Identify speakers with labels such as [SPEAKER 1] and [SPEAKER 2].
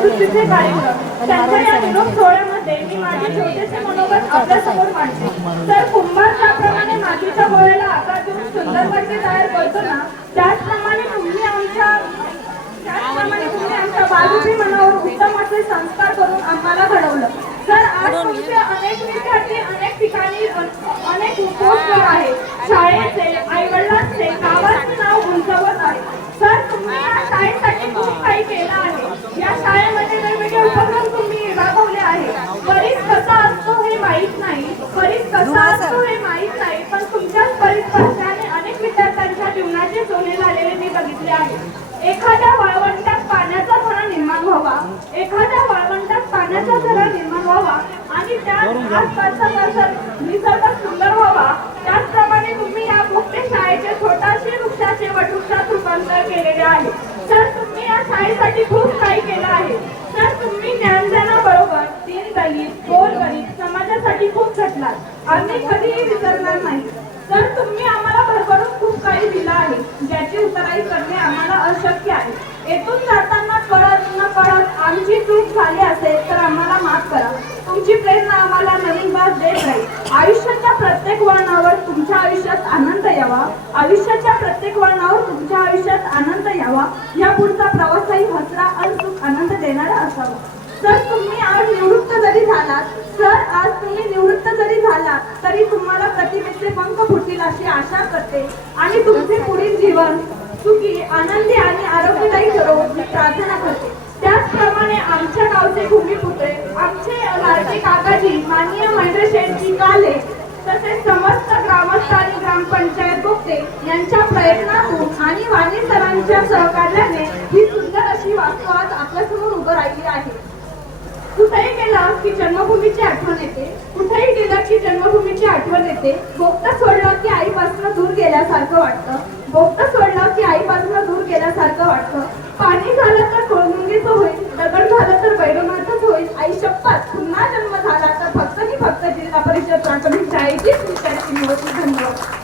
[SPEAKER 1] निवृत्तीचे कार्यक्रम त्यांच्या या निरोप सोहळ्यामध्ये मी माझे छोटेसे मनोगत आपल्या मांडते. तर कुंभार ज्याप्रमाणे मातीच्या गोळ्याला आकार देऊन सुंदर मडके तयार करतो ना त्याचप्रमाणे तुम्ही आमच्या त्याचप्रमाणे तुम्ही आमच्या बाजूची मनावर उत्तम असे संस्कार करून आम्हाला घडवलं. तर आज तुमचे अनेक विद्यार्थी अनेक ठिकाणी अनेक पोस्टवर आहे शाळेचे माहीत नाही पण तुमच्याच परिस्पर्शाने अनेक विद्यार्थ्यांच्या जीवनाचे सोने झालेले मी बघितले आहे. एखाद्या वाळवंटात पाण्याचा झरा निर्माण व्हावा. एखाद्या वाळवंटात पाण्याचा झरा निर्माण व्हावा आणि त्यात आसपासचा परिसर निसर्ग सुंदर व्हावा. त्याचप्रमाणे तुम्ही या मुख्य शाळेचे छोटाशे वृक्षाचे वटवृक्षात रूपांतर केलेले आहे. तर तुम्ही या शाळेसाठी खूप काही असणार आम्ही कधीही विसरणार नाही. तर तुम्ही आम्हाला भरभरून खूप काही दिलं आहे. ज्याची उतराई करणे आम्हाला अशक्य आहे. येथून जाताना कळत न कळत आमची चूक झाली असेल तर आम्हाला माफ करा. तुमची प्रेरणा आम्हाला नवीन बात देत राहील आयुष्याच्या प्रत्येक वळणावर तुमच्या आयुष्यात आनंद यावा. आयुष्याच्या प्रत्येक वळणावर तुमच्या आयुष्यात आनंद यावा. या पुढचा प्रवासही हसरा अनसुख आनंद देणारा असावा. सर तुम्ही आज निवृत्त जरी झालात सर आज तुम्ही निवृत्त जरी झालात तरी तुम्हाला प्रतिमेचे पंख फुटतील अशी आशा करते. आणि तुमचे पुढील जीवन सुखी आनंदी आणि आरोग्यदायी करो प्रार्थना करते. त्याचप्रमाणे आमच्या गावचे भूमिपुत्र आमचे लाडके काकाजी माननीय महेंद्र शेठजी काले तसेच समस्त ग्रामस्थ आणि ग्रामपंचायत गोप्ते यांच्या प्रयत्नातून आणि वाणी सरांच्या सहकार्याने ही सुंदर अशी वास्तू आज आपल्यासमोर उभं राहिली आहे. कुठेही गेला की जन्मभूमीची आठवण येते. कुठेही गेला की जन्मभूमी येते. बोगटं सोडलं की आईपासून दूर गेल्यासारखं वाटतं. बोगटं सोडलं की आईपासून दूर गेल्यासारखं वाटतं. पाणी झालं तर कोळमुंगीच होईल दगड झालं तर बैडोनाथच होईल. आई शप्पात पुन्हा जन्म झाला तर फक्त आणि फक्त जिल्हा परिषद प्राथमिक शाळेची विद्यार्थी धन्यवाद.